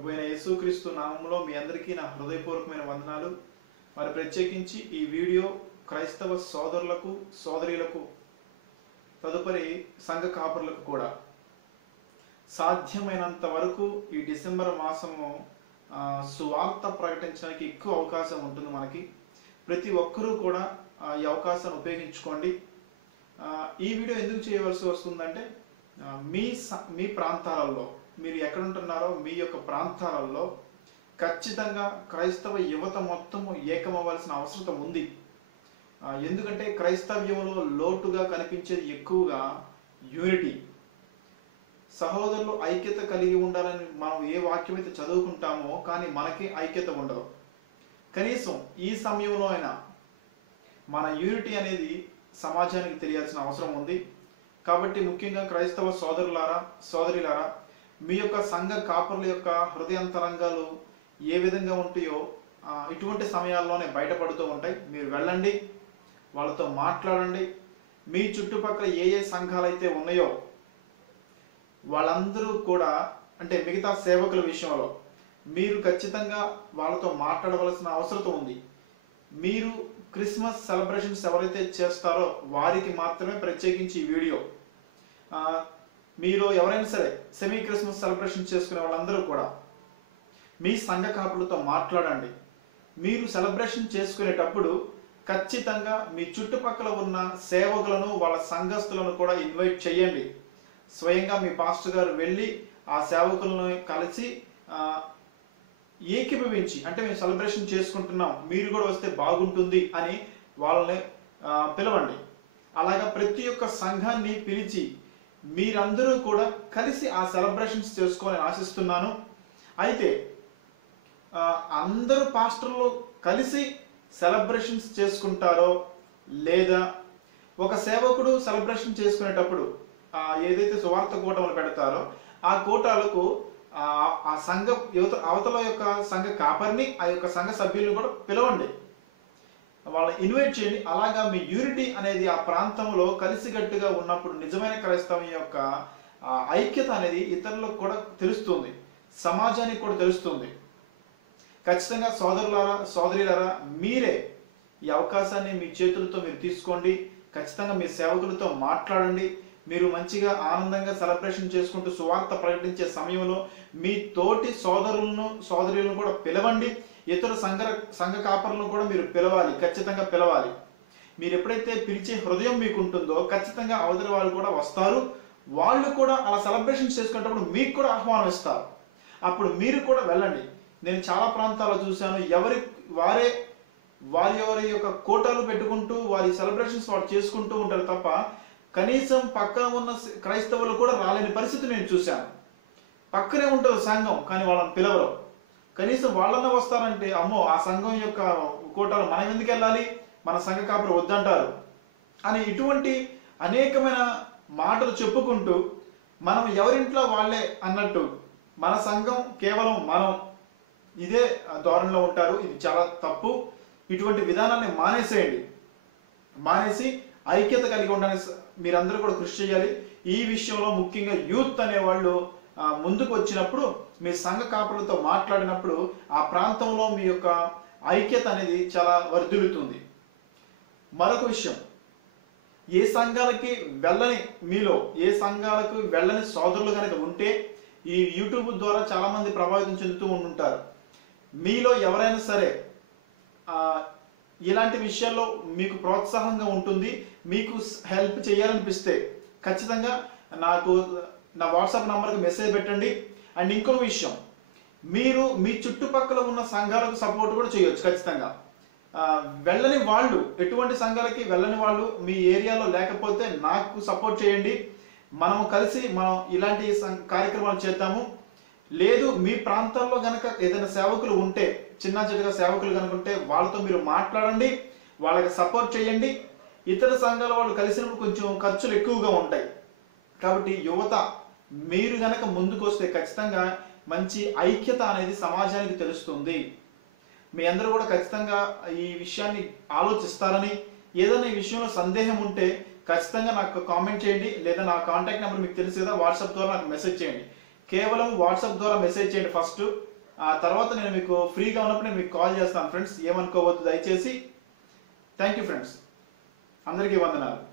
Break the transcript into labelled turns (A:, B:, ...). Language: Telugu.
A: ప్రభు అయిన యేసుక్రీస్తు నామంలో మీ అందరికీ నా హృదయపూర్వకమైన వందనాలు. మరి ప్రత్యేకించి ఈ వీడియో క్రైస్తవ సోదరులకు సోదరీలకు తదుపరి సంఘ కాపరులకు కూడా. సాధ్యమైనంత వరకు ఈ డిసెంబర్ మాసము సువార్త ప్రకటించడానికి ఎక్కువ అవకాశం ఉంటుంది మనకి. ప్రతి ఒక్కరూ కూడా ఈ అవకాశాన్ని ఉపయోగించుకోండి. ఈ వీడియో ఎందుకు చేయవలసి వస్తుందంటే మీ స- మీ ప్రాంతాలలో మీరు ఎక్కడ ఉంటున్నారో మీ యొక్క ప్రాంతాలలో ఖచ్చితంగా క్రైస్తవ యువత మొత్తము ఏకమవ్వాల్సిన అవసరం ఉంది. ఎందుకంటే క్రైస్తవ్యంలో లోటుగా కనిపించేది ఎక్కువగా యూనిటీ. సహోదరులు ఐక్యత కలిగి ఉండాలని మనం ఏ వాక్యం అయితే చదువుకుంటామో కానీ మనకి ఐక్యత ఉండదు. కనీసం ఈ సమయంలో అయినా మన యూనిటీ అనేది సమాజానికి తెలియాల్సిన అవసరం ఉంది. కాబట్టి ముఖ్యంగా క్రైస్తవ సోదరులారా సోదరిలారా మీ యొక్క సంఘ కాపరుల యొక్క హృదయంతరంగాలు ఏ విధంగా ఉంటాయో ఇటువంటి సమయాల్లోనే బయటపడుతూ ఉంటాయి. మీరు వెళ్ళండి వాళ్ళతో మాట్లాడండి. మీ చుట్టుపక్కల ఏ ఏ సంఘాలు అయితే ఉన్నాయో వాళ్ళందరూ కూడా అంటే మిగతా సేవకుల విషయంలో మీరు ఖచ్చితంగా వాళ్ళతో మాట్లాడవలసిన అవసరం ఉంది. మీరు క్రిస్మస్ సెలబ్రేషన్స్ ఎవరైతే చేస్తారో వారికి మాత్రమే ప్రత్యేకించి ఈ వీడియో. మీరు ఎవరైనా సరే సెమీ క్రిస్మస్ సెలబ్రేషన్ చేసుకునే వాళ్ళందరూ కూడా మీ సంఘ కాపులతో మాట్లాడండి. మీరు సెలబ్రేషన్ చేసుకునేటప్పుడు ఖచ్చితంగా మీ చుట్టుపక్కల ఉన్న సేవకులను వాళ్ళ సంఘస్థులను కూడా ఇన్వైట్ చేయండి. స్వయంగా మీ పాస్టర్ గారు వెళ్ళి ఆ సేవకులను కలిసి ఏకీభవించి అంటే మేము సెలబ్రేషన్ చేసుకుంటున్నాం మీరు కూడా వస్తే బాగుంటుంది అని వాళ్ళని పిలవండి. అలాగా ప్రతి ఒక్క సంఘాన్ని పిలిచి మీరందరూ కూడా కలిసి ఆ సెలబ్రేషన్స్ చేసుకోవాలని ఆశిస్తున్నాను. అయితే అందరూ పాస్టర్లు కలిసి సెలబ్రేషన్స్ చేసుకుంటారో లేదా ఒక సేవకుడు సెలబ్రేషన్ చేసుకునేటప్పుడు ఏదైతే సువార్త కూటములు పెడతారో ఆ కూటాలకు ఆ సంఘ యువత అవతల యొక్క సంఘ కాపరిని ఆ యొక్క సంఘ సభ్యులను కూడా పిలవండి. వాళ్ళని ఇన్వైట్ చేయండి. అలాగా మీ యూనిటీ అనేది ఆ ప్రాంతంలో కలిసిగట్టుగా ఉన్నప్పుడు నిజమైన క్రైస్తవం యొక్క ఐక్యత అనేది ఇతరులకు కూడా తెలుస్తుంది. సమాజానికి కూడా తెలుస్తుంది. ఖచ్చితంగా సోదరులారా సోదరులారా మీరే ఈ అవకాశాన్ని మీ చేతులతో మీరు తీసుకోండి. ఖచ్చితంగా మీ సేవకులతో మాట్లాడండి. మీరు మంచిగా ఆనందంగా సెలబ్రేషన్ చేసుకుంటూ సువార్త ప్రకటించే సమయంలో మీ తోటి సోదరులను సోదరులను కూడా పిలవండి. ఇతర సంఘ సంఘ కాపరులను కూడా మీరు పిలవాలి ఖచ్చితంగా పిలవాలి. మీరు ఎప్పుడైతే పిలిచే హృదయం మీకు ఉంటుందో ఖచ్చితంగా అవతలి వాళ్ళు కూడా వస్తారు. వాళ్ళు కూడా అలా సెలబ్రేషన్ చేసుకునేటప్పుడు మీకు కూడా ఆహ్వానం ఇస్తారు. అప్పుడు మీరు కూడా వెళ్ళండి. నేను చాలా ప్రాంతాల్లో చూశాను. ఎవరి వారే వారి వారి యొక్క కోటాలు పెట్టుకుంటూ వారి సెలబ్రేషన్స్ వారు చేసుకుంటూ ఉంటారు తప్ప కనీసం పక్కన ఉన్న క్రైస్తవులు కూడా రాలేని పరిస్థితి నేను చూశాను. పక్కనే ఉంటుంది సంఘం కానీ వాళ్ళని పిలవరు. కనీసం వాళ్ళన్న వస్తారంటే అమ్మో ఆ సంఘం యొక్క కోటాలు మనం ఎందుకు వెళ్ళాలి? మన సంఘ కాపురు వద్దంటారు. అని ఇటువంటి అనేకమైన మాటలు చెప్పుకుంటూ మనం ఎవరింట్లో వాళ్ళే అన్నట్టు మన సంఘం కేవలం మనం ఇదే ధోరణిలో ఉంటారు. ఇది చాలా తప్పు. ఇటువంటి విధానాన్ని మానేసేయండి. మానేసి ఐక్యత కలిగి ఉండడానికి స- మీరందరూ కూడా కృషి చేయాలి. ఈ విషయంలో ముఖ్యంగా యూత్ అనేవాళ్ళు వాళ్ళు ముందుకు వచ్చినప్పుడు మీ సంఘ కాపులతో మాట్లాడినప్పుడు ఆ ప్రాంతంలో మీ యొక్క ఐక్యత అనేది చాలా వర్ధిల్లుతుంది. మరొక విషయం ఏ సంఘాలకి వెళ్ళని మీలో ఏ సంఘాలకు వెళ్ళని సోదరులు కనుక ఉంటే ఈ యూట్యూబ్ ద్వారా చాలామంది ప్రభావితం చెందుతూ ఉంటుంటారు మీలో ఎవరైనా సరే ఇలాంటి విషయాల్లో మీకు ప్రోత్సాహంగా ఉంటుంది. మీకు హెల్ప్ చేయాలనిపిస్తే ఖచ్చితంగా నాకు నా వాట్సాప్ నంబర్కి మెసేజ్ పెట్టండి. అండ్ ఇంకో విషయం మీరు మీ చుట్టుపక్కల ఉన్న సంఘాలకు సపోర్ట్ కూడా చేయొచ్చు ఖచ్చితంగా. వెళ్ళని వాళ్ళు ఎటువంటి సంఘాలకి వెళ్ళని వాళ్ళు మీ ఏరియాలో లేకపోతే నాకు సపోర్ట్ చేయండి. మనం కలిసి మనం ఇలాంటి సం- కార్యక్రమాలు చేద్దాము. లేదు మీ ప్రాంతంలో కనుక ఏదైనా సేవకులు ఉంటే చిన్న చిన్నగా సేవకులు కనుక ఉంటే వాళ్ళతో మీరు మాట్లాడండి వాళ్ళకి సపోర్ట్ చేయండి. ఇతర సంఘాల వాళ్ళు కలిసినప్పుడు కొంచెం ఖర్చులు ఎక్కువగా ఉంటాయి. కాబట్టి యువత మీరు గనక ముందుకు వస్తే ఖచ్చితంగా మంచి ఐక్యత అనేది సమాజానికి తెలుస్తుంది. మీ అందరూ కూడా ఖచ్చితంగా ఈ విషయాన్ని ఆలోచిస్తారని ఏదైనా ఈ విషయంలో సందేహం ఉంటే ఖచ్చితంగా నాకు కామెంట్ చేయండి లేదా నా కాంటాక్ట్ నెంబర్ మీకు తెలుసు కదా వాట్సాప్ ద్వారా నాకు మెసేజ్ చేయండి. కేవలం వాట్సాప్ ద్వారా మెసేజ్ చేయండి ఫస్ట్. ఆ తర్వాత నేను మీకు ఫ్రీగా ఉన్నప్పుడు నేను మీకు కాల్ చేస్తాను ఫ్రెండ్స్. ఏమనుకోవద్దు దయచేసి. థ్యాంక్ యూ ఫ్రెండ్స్ అందరికీ వందనాలు.